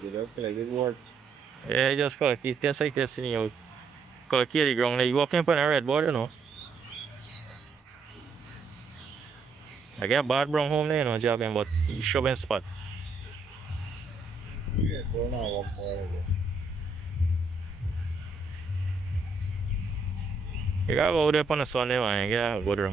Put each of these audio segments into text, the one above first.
You just like this work. Yeah, you just collect it, just like this, you know, collect the ground, like you walking up on a red board, you know. I get bad brown home there, you know, jogging, but you shoving spot. Yeah, go now walk for it. You gotta go there on a Sunday, man, you gotta go there.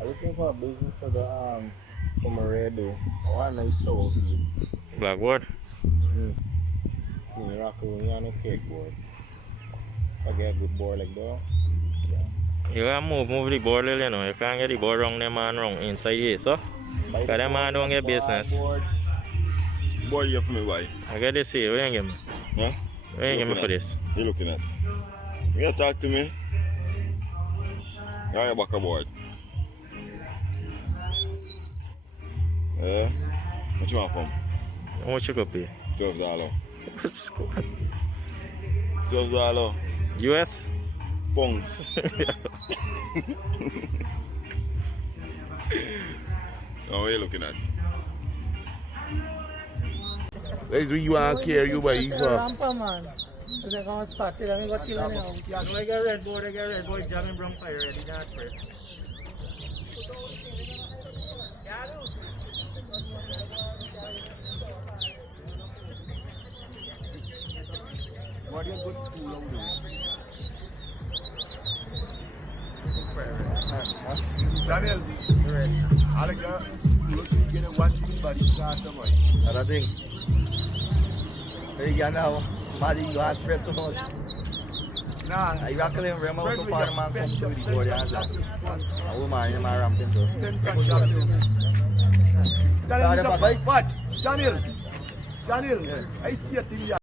I'm looking for a business for the from a radio. One nice stove for you. Blackboard. Mm. You rock with me on a cake board. I get a good board like that. Yeah. You gotta move the board, you know, you can't get the board wrong, them man wrong inside here, so. Buy Cause the them man board, don't yeah, get bad business. board. Board you for me, why? I get this here, what you give me? Huh? What you give me for this? You looking at? You gotta talk to me. Yeah, back a board. Yeah. What you want from? How much you go pay? $12. What's going on? $12 US? pounds. Oh, what are you looking at? That's what you want to carry you by you for. Rampa, man. They're going to start it. I'm going to kill anyhow. Yeah, I get red board, jamming brown fire ready. That's right. What a good school I'm doing. Daniel, I got you get a one thing, but it's not the money. Other thing. Hey, Guyana, Madi, you have spread too much. Nah, I reckon him, remember to find a man come to the board and that. A woman in my ramping too. Daniel, watch. Daniel, I see a thing here.